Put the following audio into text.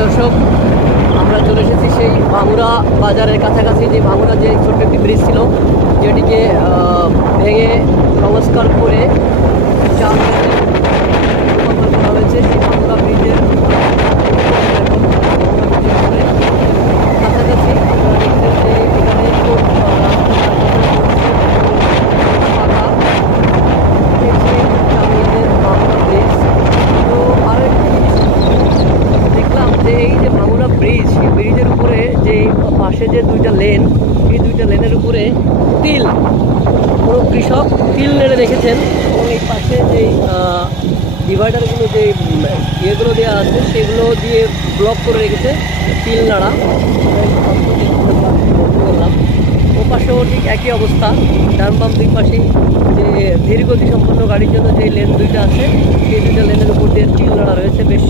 দর্শক, আমরা চলে এসেছি সেই ভাঙুরা বাজারের কাছাকাছি। যে ভাঙুরা যে ছোট্ট একটি ব্রিজ ছিল, যেটিকে ভেঙে সংস্কার করে চাল করা হয়েছে। সেই ভাঙুরা ব্রিজের কাছাকাছি আপনারা দেখছেন যে এখানে খুব এই যে ভাঙুরা ব্রিজ, সেই ব্রিজের উপরে যে পাশে যে দুইটা লেন, এই দুইটা লেনের উপরে তিল, কোনো কৃষক তিল নেড়ে রেখেছেন এবং এই পাশে যেই ডিভাইডারগুলো, যে ইয়েগুলো দেওয়া আছে সেগুলো দিয়ে ব্লক করে রেখেছে তিল নাড়া। বললাম ও পাশেও ঠিক একই অবস্থা, ডান বাম দুই পাশেই যে ধীরগতি সম্পন্ন গাড়ির জন্য যে লেন দুইটা আছে, সেই দুইটা লেনের উপর দিয়ে তিল নাড়া রয়েছে। বেশ